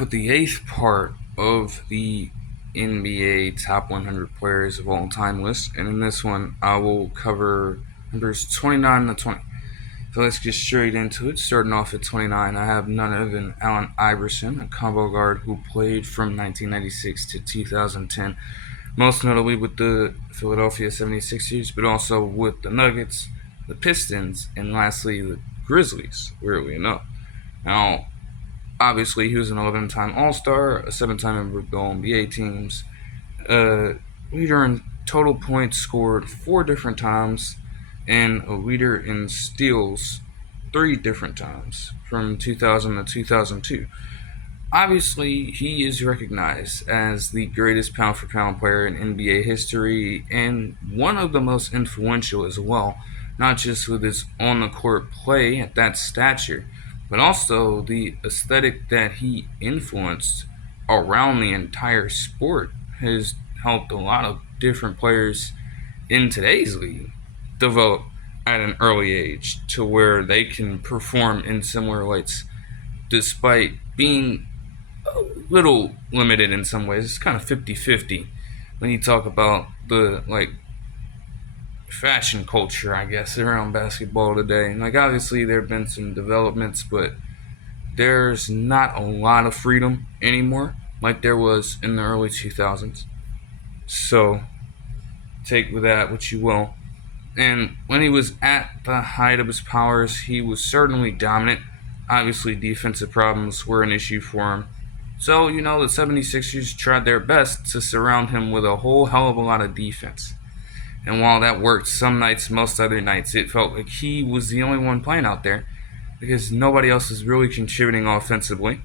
With the eighth part of the NBA top 100 players of all time list, and in this one, I will cover numbers 29 to 20. So let's get straight into it. Starting off at 29, I have none other than Allen Iverson, a combo guard who played from 1996 to 2010, most notably with the Philadelphia 76ers, but also with the Nuggets, the Pistons, and lastly the Grizzlies, weirdly enough. Now, obviously, he was an 11-time All-Star, a 7-time member of the All-NBA teams, leader in total points scored 4 different times, and a leader in steals 3 different times from 2000 to 2002. Obviously, he is recognized as the greatest pound for pound player in NBA history and one of the most influential as well, not just with his on the court play at that stature, but also the aesthetic that he influenced around the entire sport has helped a lot of different players in today's league develop at an early age to where they can perform in similar lights despite being a little limited in some ways. It's kind of 50-50 when you talk about the fashion culture, I guess, around basketball today. And obviously there have been some developments, but there's not a lot of freedom anymore like there was in the early 2000s. So take with that what you will. And when he was at the height of his powers, he was certainly dominant. Obviously, defensive problems were an issue for him. So, the 76ers tried their best to surround him with a whole hell of a lot of defense. And while that worked some nights, most other nights, it felt like he was the only one playing out there because nobody else was really contributing offensively.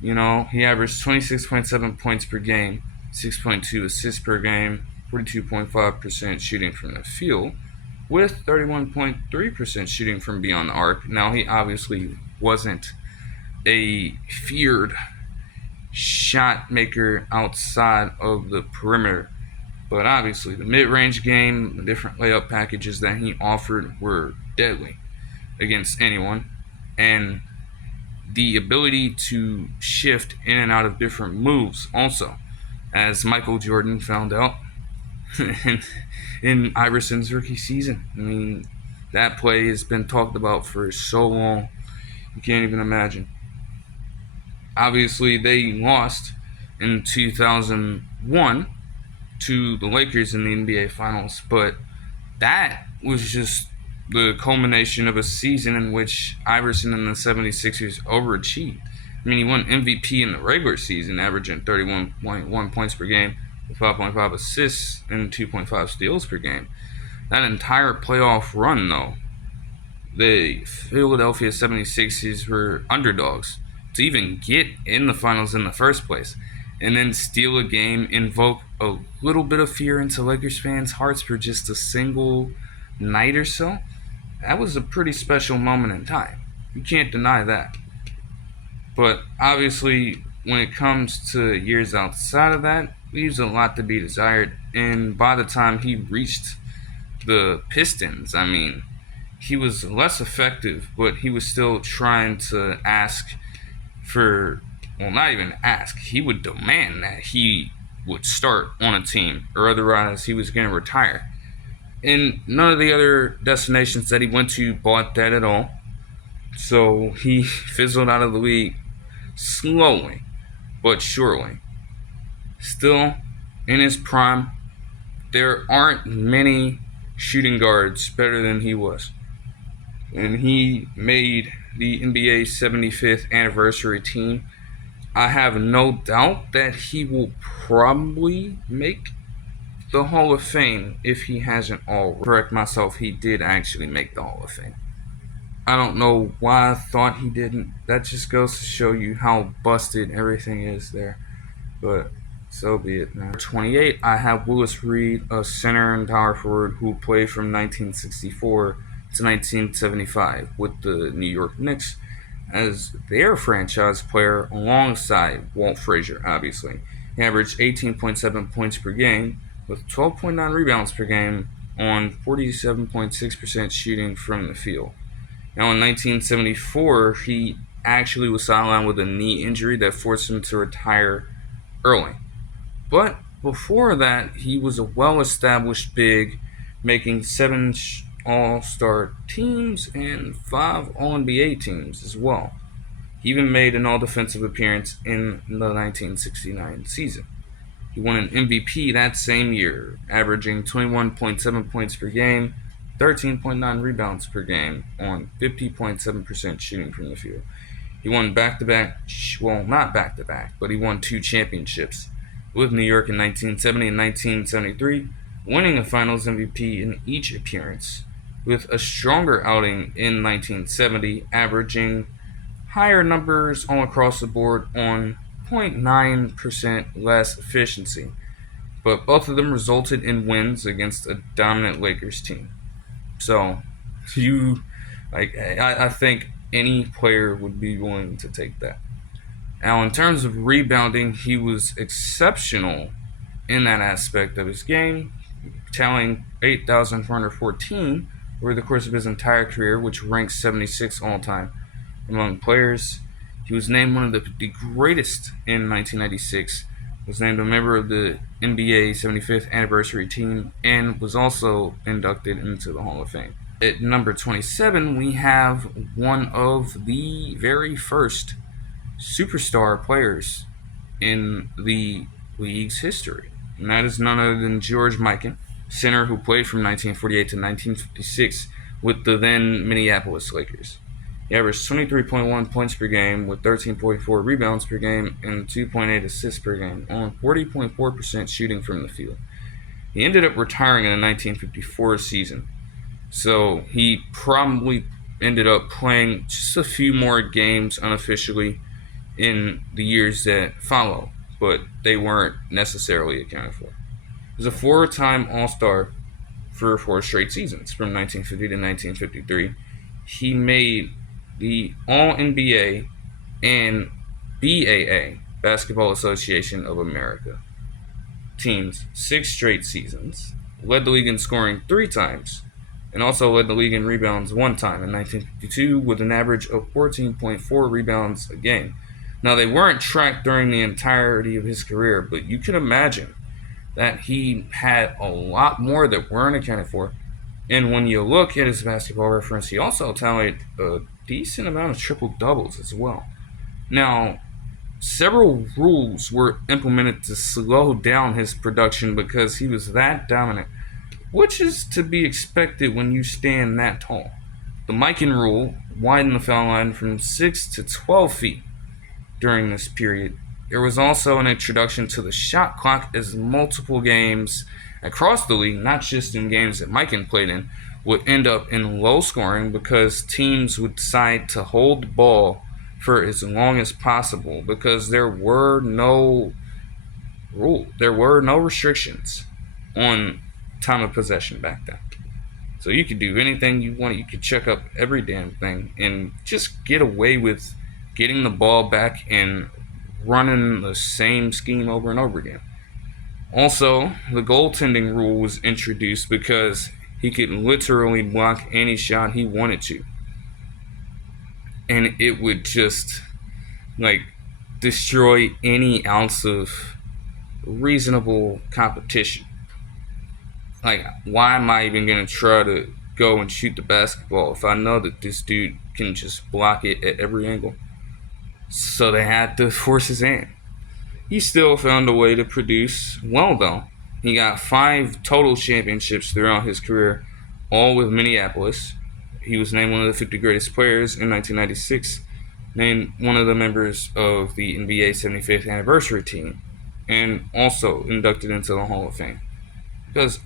He averaged 26.7 points per game, 6.2 assists per game, 42.5% shooting from the field, with 31.3% shooting from beyond the arc. Now, he obviously wasn't a feared shot maker outside of the perimeter, but obviously the mid-range game, the different layup packages that he offered were deadly against anyone, and the ability to shift in and out of different moves also, as Michael Jordan found out in Iverson's rookie season. I mean, that play has been talked about for so long, you can't even imagine. Obviously, they lost in 2001 to the Lakers in the NBA Finals, but that was just the culmination of a season in which Iverson and the 76ers overachieved. I mean, he won MVP in the regular season, averaging 31.1 points per game, with 5.5 assists and 2.5 steals per game. That entire playoff run, though, the Philadelphia 76ers were underdogs to even get in the finals in the first place, and then steal a game, invoke a little bit of fear into Lakers fans' hearts for just a single night or so. That was a pretty special moment in time. You can't deny that. But obviously, when it comes to years outside of that, leaves a lot to be desired. And by the time he reached the Pistons, I mean, he was less effective, but he was still trying to ask for, well, not even ask, he would demand that he would start on a team, or otherwise he was going to retire. And none of the other destinations that he went to bought that at all. So he fizzled out of the league slowly but surely. Still, in his prime, there aren't many shooting guards better than he was. And he made the NBA 75th anniversary team. I have no doubt that he will probably make the Hall of Fame if he hasn't already. Correct myself, he did actually make the Hall of Fame. I don't know why I thought he didn't. That just goes to show you how busted everything is there. But so be it, man. 28, I have Willis Reed, a center and power forward who played from 1964 to 1975 with the New York Knicks as their franchise player alongside Walt Frazier, obviously. He averaged 18.7 points per game with 12.9 rebounds per game on 47.6% shooting from the field. Now, in 1974, he actually was sidelined with a knee injury that forced him to retire early. But before that, he was a well-established big, making 7 All-Star teams and 5 All-NBA teams as well. He even made an all-defensive appearance in the 1969 season. He won an MVP that same year, averaging 21.7 points per game, 13.9 rebounds per game on 50.7% shooting from the field. He won back-to-back, well, not back-to-back, but he won 2 championships with New York in 1970 and 1973, winning a Finals MVP in each appearance, with a stronger outing in 1970, averaging higher numbers all across the board on 0.9% less efficiency. But both of them resulted in wins against a dominant Lakers team. So, I think any player would be willing to take that. Now, in terms of rebounding, he was exceptional in that aspect of his game, tallying 8,414 over the course of his entire career, which ranks 76 all time among players. He was named one of the greatest in 1996, was named a member of the NBA 75th anniversary team, and was also inducted into the Hall of Fame. At number 27, we have one of the very first superstar players in the league's history, and that is none other than George Mikan, center who played from 1948 to 1956 with the then Minneapolis Lakers. He averaged 23.1 points per game with 13.4 rebounds per game and 2.8 assists per game on 40.4% shooting from the field. He ended up retiring in the 1954 season, so he probably ended up playing just a few more games unofficially in the years that follow, but they weren't necessarily accounted for. He was a 4-time All-Star for 4 straight seasons from 1950 to 1953. He made the All-NBA and BAA, Basketball Association of America, teams 6 straight seasons, led the league in scoring 3 times, and also led the league in rebounds 1 time in 1952 with an average of 14.4 rebounds a game. Now, they weren't tracked during the entirety of his career, but you can imagine that he had a lot more that weren't accounted for. And when you look at his basketball reference, he also tallied a decent amount of triple-doubles as well. Now, several rules were implemented to slow down his production because he was that dominant, which is to be expected when you stand that tall. The Mikan rule widened the foul line from 6 to 12 feet during this period. There was also an introduction to the shot clock, as multiple games across the league, not just in games that Mikan played in, would end up in low scoring because teams would decide to hold the ball for as long as possible because there were no restrictions on time of possession back then. So you could do anything you want. You could check up every damn thing and just get away with getting the ball back and running the same scheme over and over again. Also, the goaltending rule was introduced because he could literally block any shot he wanted to. And it would just, destroy any ounce of reasonable competition. Why am I even going to try to go and shoot the basketball if I know that this dude can just block it at every angle? So they had to force his hand. He still found a way to produce well, though. He got 5 total championships throughout his career, all with Minneapolis. He was named one of the 50 greatest players in 1996, named one of the members of the NBA 75th anniversary team, and also inducted into the Hall of Fame. Because,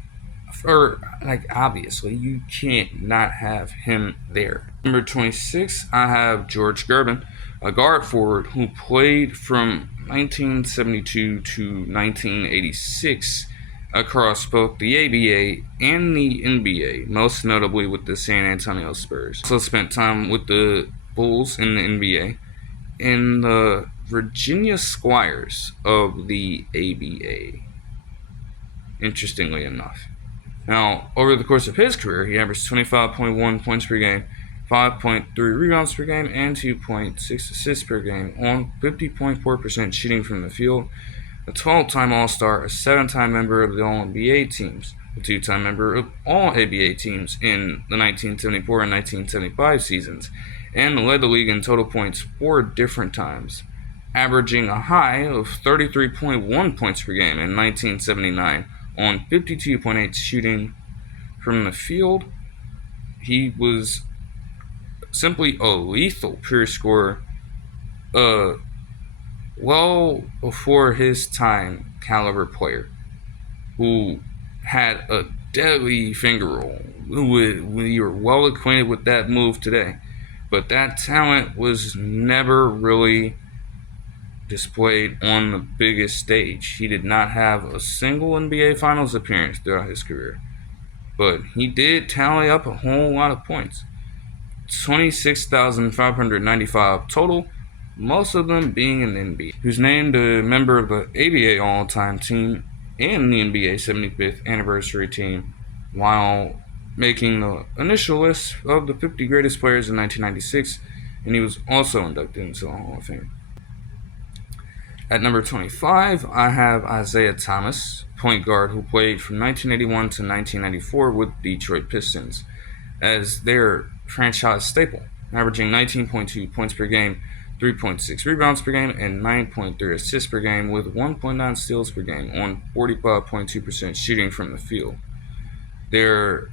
obviously, you can't not have him there. Number 26, I have George Gervin, a guard forward who played from 1972 to 1986 across both the ABA and the NBA, most notably with the San Antonio Spurs. Also spent time with the Bulls in the NBA and the Virginia Squires of the ABA, interestingly enough. Now, over the course of his career, he averaged 25.1 points per game, 5.3 rebounds per game, and 2.6 assists per game on 50.4% shooting from the field. A 12-time All-Star, a 7-time member of the All-NBA teams, a 2-time member of all ABA teams in the 1974 and 1975 seasons, and led the league in total points 4 different times, averaging a high of 33.1 points per game in 1979 on 52.8 shooting from the field. He was simply a lethal pure scorer, well before his time caliber player who had a deadly finger roll. We were well acquainted with that move today, but that talent was never really displayed on the biggest stage. He did not have a single NBA Finals appearance throughout his career, but he did tally up a whole lot of points. 26,595 total, most of them being in the NBA. He was named a member of the ABA All-Time Team and the NBA 75th Anniversary Team, while making the initial list of the 50 greatest players in 1996, and he was also inducted into the Hall of Fame. At number 25, I have Isaiah Thomas, point guard who played from 1981 to 1994 with Detroit Pistons as their franchise staple, averaging 19.2 points per game, 3.6 rebounds per game, and 9.3 assists per game with 1.9 steals per game on 45.2% shooting from the field. Their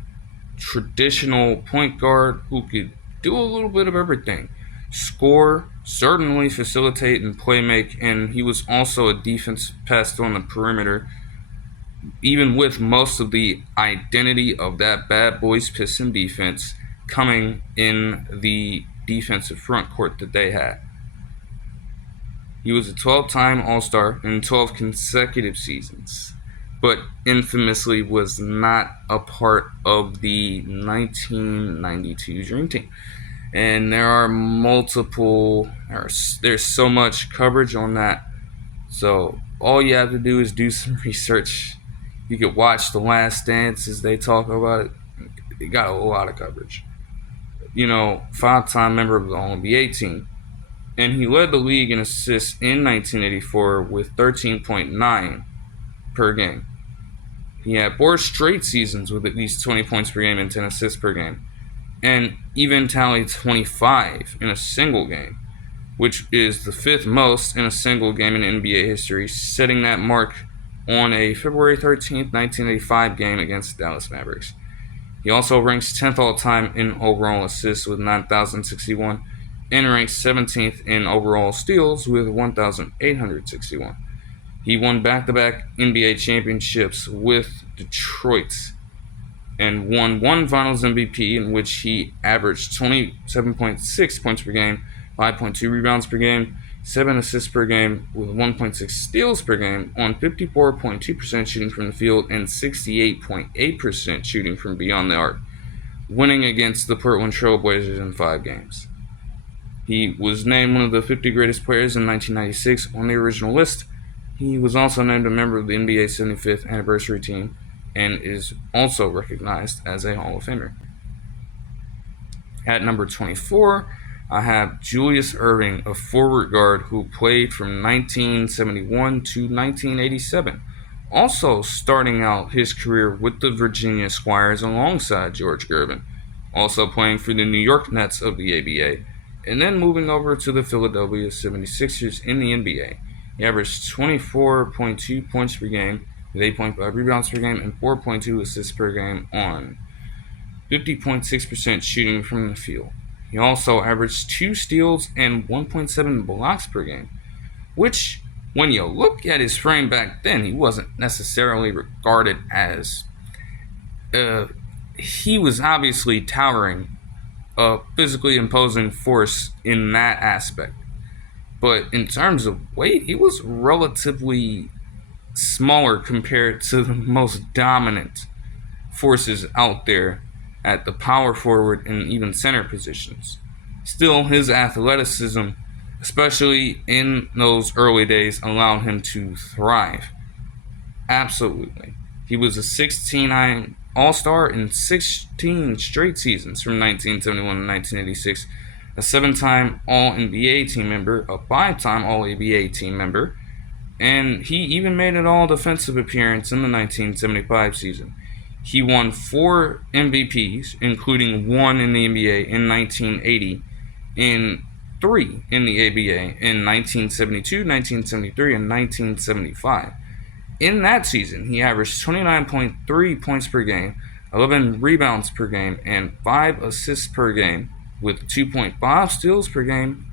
traditional point guard who could do a little bit of everything. Score, certainly facilitate and play make, and he was also a defensive pest on the perimeter, even with most of the identity of that bad boys Piston defense coming in the defensive front court that they had. He was a 12-time All-Star in 12 consecutive seasons, but infamously was not a part of the 1992 Dream Team. And there are there's so much coverage on that. So all you have to do is do some research. You could watch The Last Dance as they talk about it. It got a lot of coverage. 5-time member of the All-NBA team. And he led the league in assists in 1984 with 13.9 per game. He had 4 straight seasons with at least 20 points per game and 10 assists per game, and even tallied 25 in a single game, which is the 5th most in a single game in NBA history, setting that mark on a February 13th, 1985 game against the Dallas Mavericks. He also ranks 10th all-time in overall assists with 9,061, and ranks 17th in overall steals with 1,861. He won back-to-back NBA championships with Detroit and won 1 Finals MVP in which he averaged 27.6 points per game, 5.2 rebounds per game, 7 assists per game with 1.6 steals per game on 54.2% shooting from the field and 68.8% shooting from beyond the arc, winning against the Portland Trail Blazers in 5 games. He was named one of the 50 greatest players in 1996 on the original list. He was also named a member of the NBA 75th Anniversary Team and is also recognized as a Hall of Famer. At number 24, I have Julius Erving, a forward guard who played from 1971 to 1987, also starting out his career with the Virginia Squires alongside George Gervin, also playing for the New York Nets of the ABA, and then moving over to the Philadelphia 76ers in the NBA. He averaged 24.2 points per game with 8.5 rebounds per game and 4.2 assists per game on 50.6% shooting from the field. He also averaged 2 steals and 1.7 blocks per game, which, when you look at his frame back then, he wasn't necessarily regarded as... he was obviously towering, a physically imposing force in that aspect. But in terms of weight, he was relatively smaller compared to the most dominant forces out there at the power forward and even center positions. Still, his athleticism, especially in those early days, allowed him to thrive. Absolutely. He was a 16-time All-Star in 16 straight seasons from 1971 to 1986, a 7-time All-NBA team member, a 5-time All-ABA team member, and he even made an all-defensive appearance in the 1975 season. He won 4 MVPs, including 1 in the NBA in 1980, and 3 in the ABA in 1972, 1973, and 1975. In that season, he averaged 29.3 points per game, 11 rebounds per game, and 5 assists per game, with 2.5 steals per game,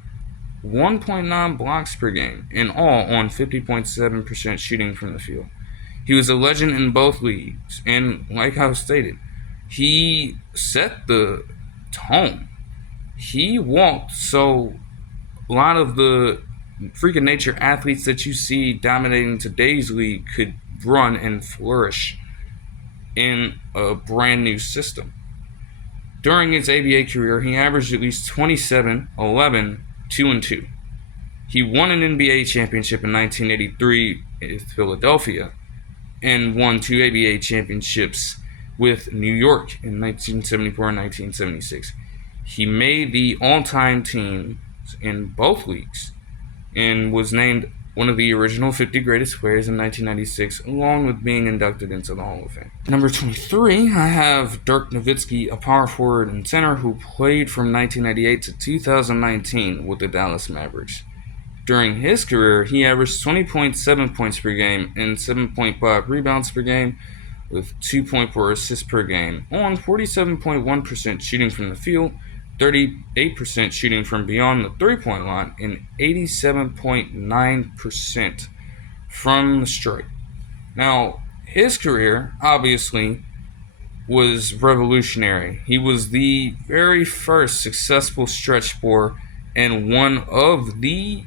1.9 blocks per game, in all on 50.7% shooting from the field. He was a legend in both leagues, and like I stated, he set the tone. He walked so a lot of the freak of nature athletes that you see dominating today's league could run and flourish in a brand new system. During his ABA career, he averaged at least 27, 11, 2 and 2. He won an NBA championship in 1983 with Philadelphia and won 2 ABA championships with New York in 1974 and 1976. He made the all-time teams in both leagues and was named one of the original 50 greatest players in 1996, along with being inducted into the Hall of Fame. Number 23, I have Dirk Nowitzki, a power forward and center who played from 1998 to 2019 with the Dallas Mavericks. During his career, he averaged 20.7 points per game and 7.5 rebounds per game, with 2.4 assists per game, on 47.1% shooting from the field, 38% shooting from beyond the three-point line, and 87.9% from the stripe. Now, his career, obviously, was revolutionary. He was the very first successful stretch four and one of the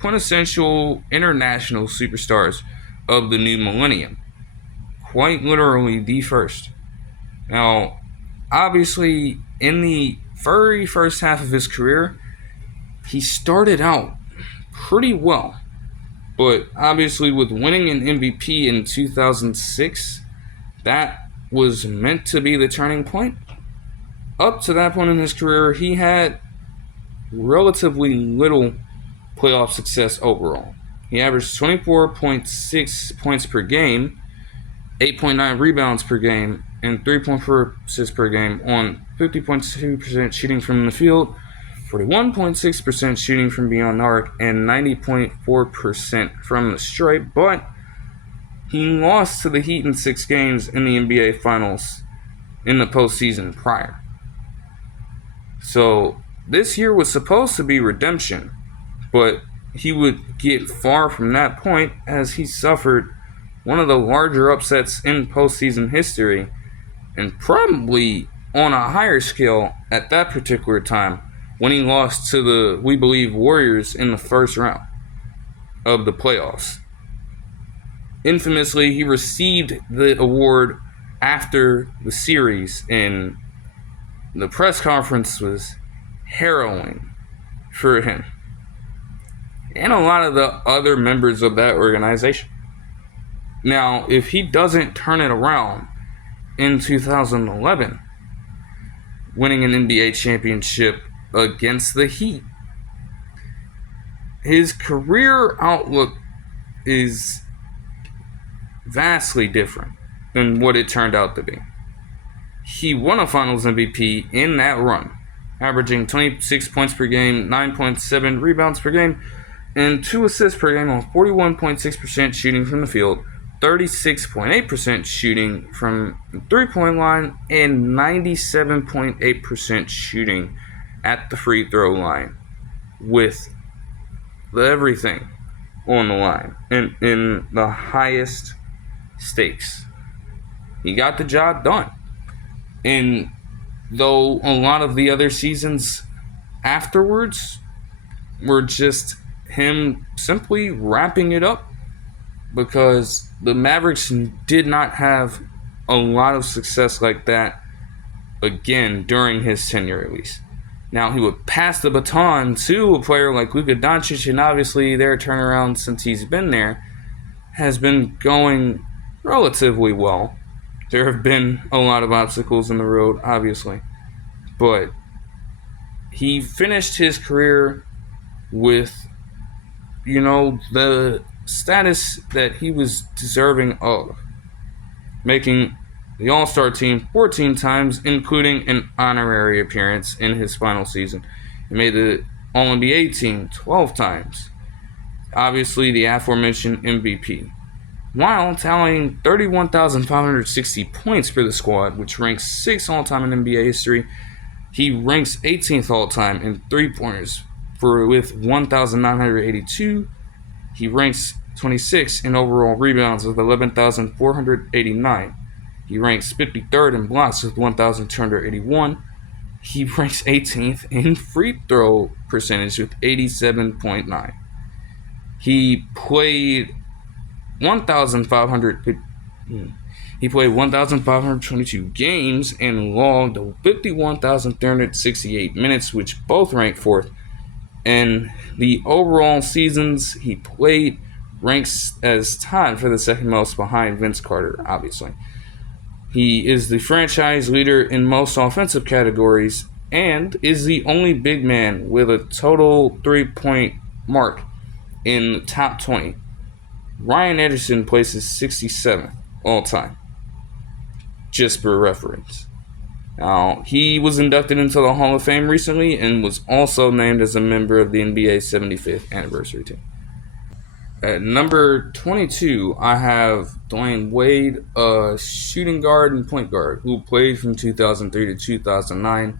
quintessential international superstars of the new millennium. Quite literally the first. Now, obviously, in the very first half of his career, he started out pretty well. But obviously, with winning an MVP in 2006, that was meant to be the turning point. Up to that point in his career, he had relatively little playoff success overall. He averaged 24.6 points per game, 8.9 rebounds per game, and 3.4 assists per game on 50.2% shooting from the field, 41.6% shooting from beyond the arc, and 90.4% from the stripe. But he lost to the Heat in 6 games in the NBA Finals in the postseason prior. So this year was supposed to be redemption, but he would get far from that point as he suffered one of the larger upsets in postseason history, and probably on a higher scale at that particular time, when he lost to the, we believe, Warriors in the first round of the playoffs. Infamously, he received the award after the series, and the press conference was harrowing for him and a lot of the other members of that organization. Now, if he doesn't turn it around in 2011, winning an NBA championship against the Heat, his career outlook is vastly different than what it turned out to be. He won a Finals MVP in that run, averaging 26 points per game, 9.7 rebounds per game, and 2 assists per game on 41.6% shooting from the field, 36.8% shooting from the three-point line, and 97.8% shooting at the free throw line, with everything on the line and in the highest stakes. He got the job done. And though a lot of the other seasons afterwards were just him simply wrapping it up, because the Mavericks did not have a lot of success like that again during his tenure, at least. Now, he would pass the baton to a player like Luka Doncic, and obviously their turnaround since he's been there has been going relatively well. There have been a lot of obstacles in the road, obviously, but he finished his career with, the status that he was deserving of, making the All Star team 14 times, including an honorary appearance in his final season. He made the All NBA team 12 times, obviously, the aforementioned MVP, while tallying 31,560 points for the squad, which ranks 6th all time in NBA history. He ranks 18th all time in three pointers with 1,982. He ranks 26th in overall rebounds with 11,489. He ranks 53rd in blocks with 1,281. He ranks 18th in free throw percentage with 87.9. He played 1,500. He played 1,522 games and logged 51,368 minutes, which both rank fourth. And the overall seasons he played ranks as tied for the second most behind Vince Carter, obviously. He is the franchise leader in most offensive categories and is the only big man with a total 3-point mark in the top 20. Ryan Anderson places 67th all time, just for reference. Now, he was inducted into the Hall of Fame recently and was also named as a member of the NBA 75th anniversary team. At number 22, I have Dwayne Wade, a shooting guard and point guard who played from 2003 to 2009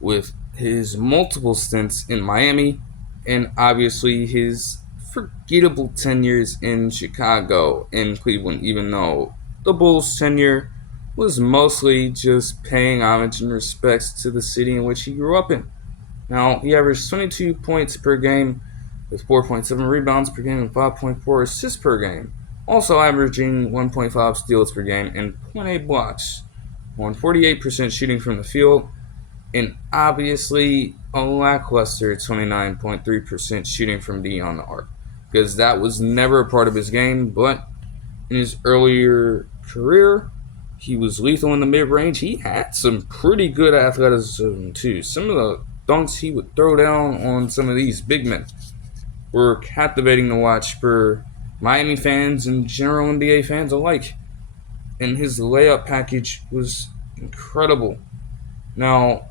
with his multiple stints in Miami and obviously his forgettable tenures in Chicago and Cleveland, even though the Bulls' tenure was mostly just paying homage and respects to the city in which he grew up in. Now, he averaged 22 points per game with 4.7 rebounds per game and 5.4 assists per game, also averaging 1.5 steals per game and 0.8 blocks, on 48% shooting from the field, and obviously a lackluster 29.3% shooting from beyond the arc, because that was never a part of his game, but in his earlier career, he was lethal in the mid-range. He had some pretty good athleticism, too. Some of the dunks he would throw down on some of these big men were captivating to watch for Miami fans and general NBA fans alike. And his layup package was incredible. Now,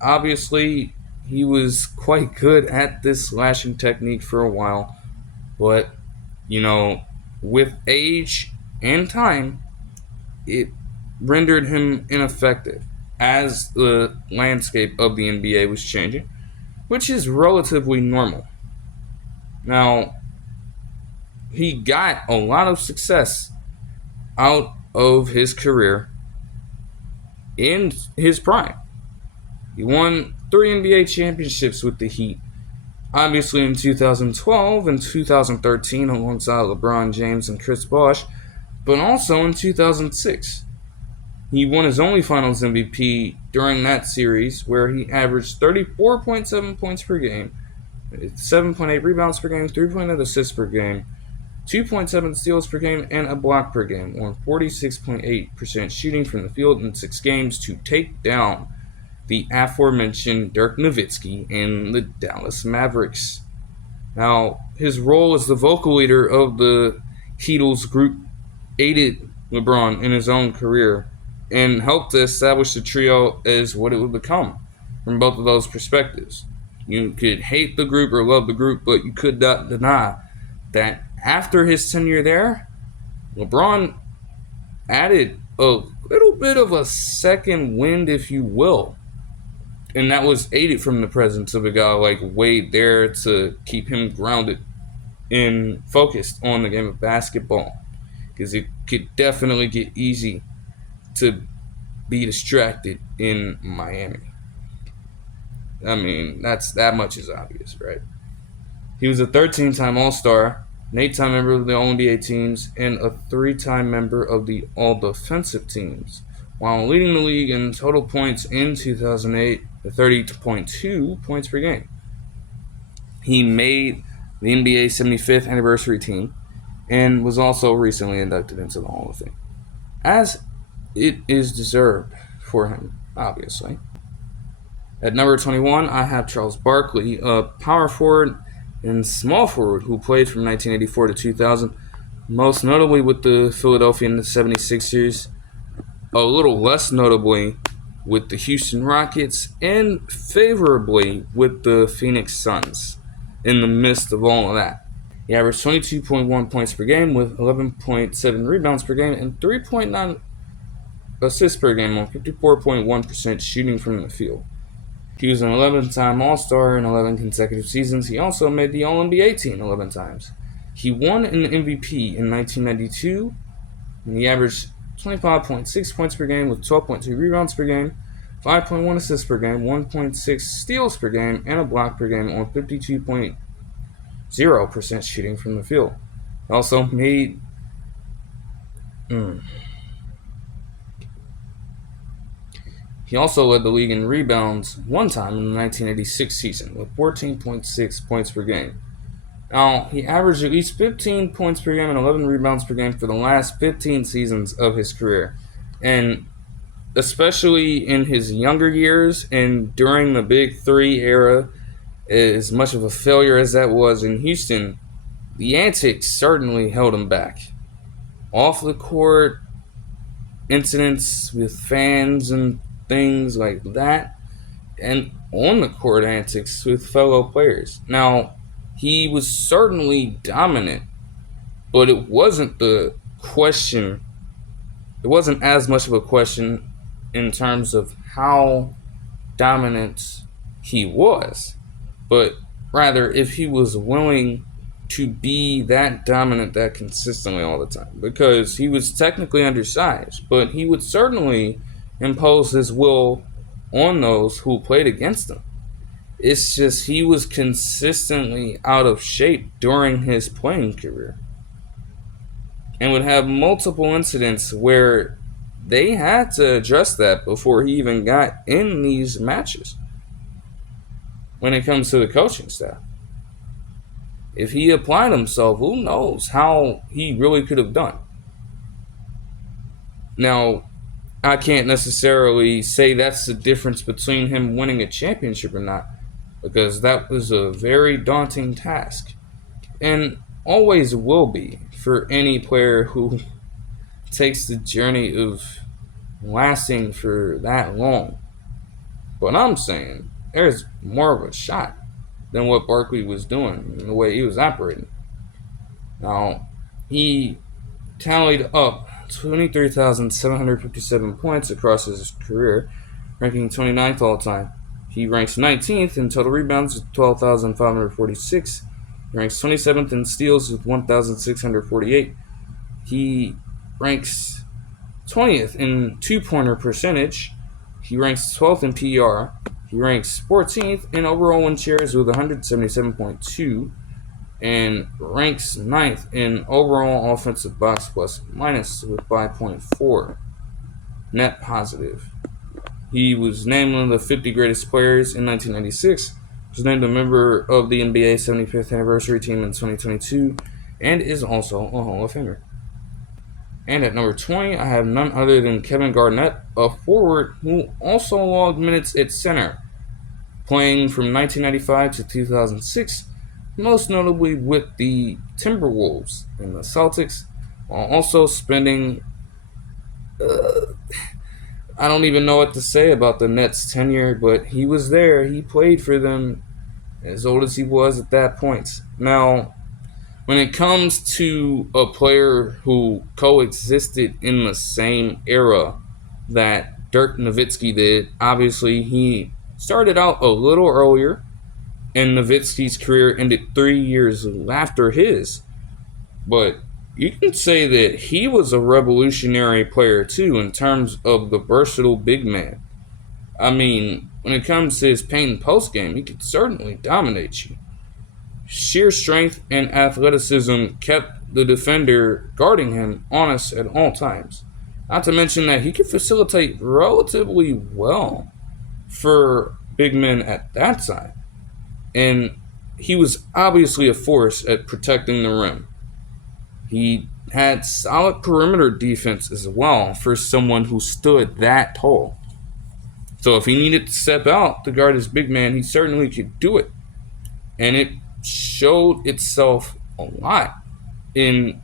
obviously, he was quite good at this slashing technique for a while, but, with age and time, it rendered him ineffective as the landscape of the NBA was changing, which is relatively normal. Now, he got a lot of success out of his career in his prime. He won 3 NBA championships with the Heat, obviously in 2012 and 2013 alongside LeBron James and Chris Bosh, but also in 2006. He won his only Finals MVP during that series, where he averaged 34.7 points per game, 7.8 rebounds per game, 3.8 assists per game, 2.7 steals per game, and a block per game, on 46.8% shooting from the field in 6 games to take down the aforementioned Dirk Nowitzki and the Dallas Mavericks. Now, his role as the vocal leader of the Heatles group aided LeBron in his own career and helped to establish the trio as what it would become from both of those perspectives. You could hate the group or love the group, but you could not deny that after his tenure there, LeBron added a little bit of a second wind, if you will. And that was aided from the presence of a guy like Wade there to keep him grounded and focused on the game of basketball. Because it could definitely get easy to be distracted in Miami. I mean, that much is obvious, right? He was a 13-time All-Star, an 8-time member of the All-NBA teams, and a 3-time member of the All-Defensive teams, while leading the league in total points in 2008 to 30.2 points per game. He made the NBA 75th anniversary team and was also recently inducted into the Hall of Fame. As it is deserved for him, obviously. At number 21, I have Charles Barkley, a power forward and small forward who played from 1984 to 2000, most notably with the Philadelphia 76ers, a little less notably with the Houston Rockets, and favorably with the Phoenix Suns in the midst of all of that. He averaged 22.1 points per game with 11.7 rebounds per game and 3.9 assists per game on 54.1% shooting from the field. He was an 11-time All-Star in 11 consecutive seasons. He also made the All-NBA team 11 times. He won an MVP in 1992, and he averaged 25.6 points per game with 12.2 rebounds per game, 5.1 assists per game, 1.6 steals per game, and a block per game on 52.0% shooting from the field. He also made... He also led the league in rebounds one time in the 1986 season with 14.6 points per game. Now, he averaged at least 15 points per game and 11 rebounds per game for the last 15 seasons of his career. And especially in his younger years and during the Big Three era, as much of a failure as that was in Houston, the antics certainly held him back. Off the court incidents with fans and things like that, and on the court antics with fellow players. Now, he was certainly dominant, but it wasn't the question. It wasn't as much of a question in terms of how dominant he was, but rather if he was willing to be that dominant that consistently all the time, because he was technically undersized, but he would certainly impose his will on those who played against him. It's just he was consistently out of shape during his playing career and would have multiple incidents where they had to address that before he even got in these matches when it comes to the coaching staff. If he applied himself, who knows how he really could have done. Now, I can't necessarily say that's the difference between him winning a championship or not, because that was a very daunting task, and always will be for any player who takes the journey of lasting for that long. But I'm saying there's more of a shot than what Barkley was doing and the way he was operating. Now, he tallied up 23,757 points across his career, ranking 29th all time. He ranks 19th in total rebounds with 12,546. He ranks 27th in steals with 1,648. He ranks 20th in two-pointer percentage. He ranks 12th in PR. He ranks 14th in overall win shares with 177.2. And ranks 9th in overall offensive box plus minus with 5.4 net positive. He was named one of the 50 greatest players in 1996, was named a member of the NBA 75th anniversary team in 2022, and is also a Hall of Famer. And at number 20, I have none other than Kevin Garnett, a forward who also logged minutes at center, playing from 1995 to 2006, most notably with the Timberwolves and the Celtics, while also spending, I don't even know what to say about the Nets' tenure, but he was there. He played for them as old as he was at that point. Now, when it comes to a player who coexisted in the same era that Dirk Nowitzki did, obviously he started out a little earlier, and Nowitzki's career ended 3 years after his. But you can say that he was a revolutionary player too in terms of the versatile big man. I mean, when it comes to his paint and post game, he could certainly dominate you. Sheer strength and athleticism kept the defender guarding him honest at all times. Not to mention that he could facilitate relatively well for big men at that time. And he was obviously a force at protecting the rim. He had solid perimeter defense as well for someone who stood that tall. So if he needed to step out to guard his big man, he certainly could do it. And it showed itself a lot in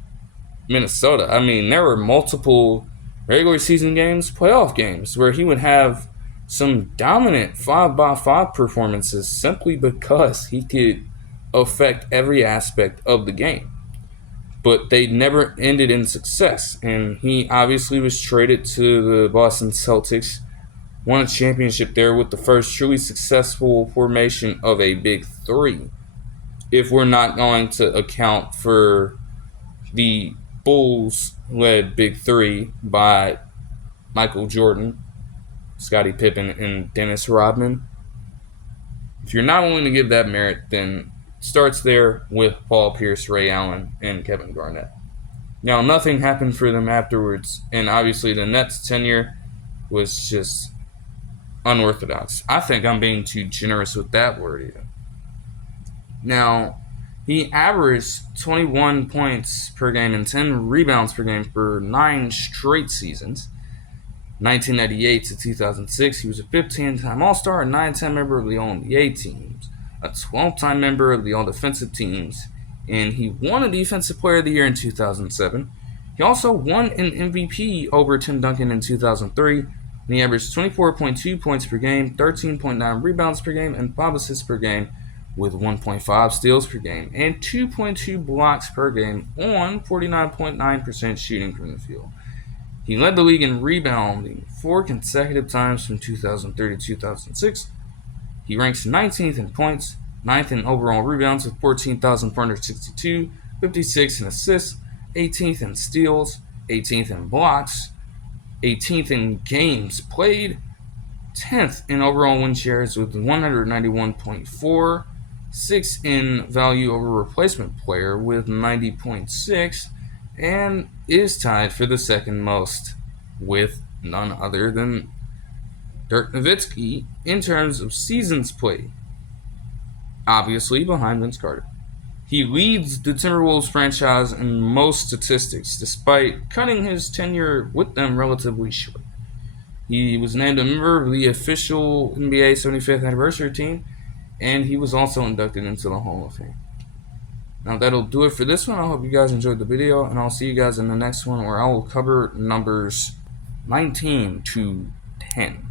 Minnesota. I mean, there were multiple regular season games, playoff games, where he would have some dominant 5-by-5 performances simply because he could affect every aspect of the game. But they never ended in success. And he obviously was traded to the Boston Celtics, won a championship there with the first truly successful formation of a big three. If we're not going to account for the Bulls-led big three by Michael Jordan, Scottie Pippen, and Dennis Rodman. If you're not willing to give that merit, then it starts there with Paul Pierce, Ray Allen, and Kevin Garnett. Now, nothing happened for them afterwards, and obviously the Nets' tenure was just unorthodox. I think I'm being too generous with that word even. Now, he averaged 21 points per game and 10 rebounds per game for 9 straight seasons. 1998 to 2006, he was a 15-time All-Star, a 9-time member of the All-NBA teams, a 12-time member of the All-Defensive teams, and he won a Defensive Player of the Year in 2007. He also won an MVP over Tim Duncan in 2003, and he averaged 24.2 points per game, 13.9 rebounds per game, and 5 assists per game, with 1.5 steals per game and 2.2 blocks per game on 49.9% shooting from the field. He led the league in rebounding 4 consecutive times from 2003 to 2006. He ranks 19th in points, 9th in overall rebounds with 14,462, 56 in assists, 18th in steals, 18th in blocks, 18th in games played, 10th in overall win shares with 191.4, 6th in value over replacement player with 90.6, and is tied for the second most with none other than Dirk Nowitzki in terms of seasons played, obviously behind Vince Carter. He leads the Timberwolves franchise in most statistics, despite cutting his tenure with them relatively short. He was named a member of the official NBA 75th anniversary team, and he was also inducted into the Hall of Fame. Now that'll do it for this one. I hope you guys enjoyed the video, and I'll see you guys in the next one where I will cover numbers 19 to 10.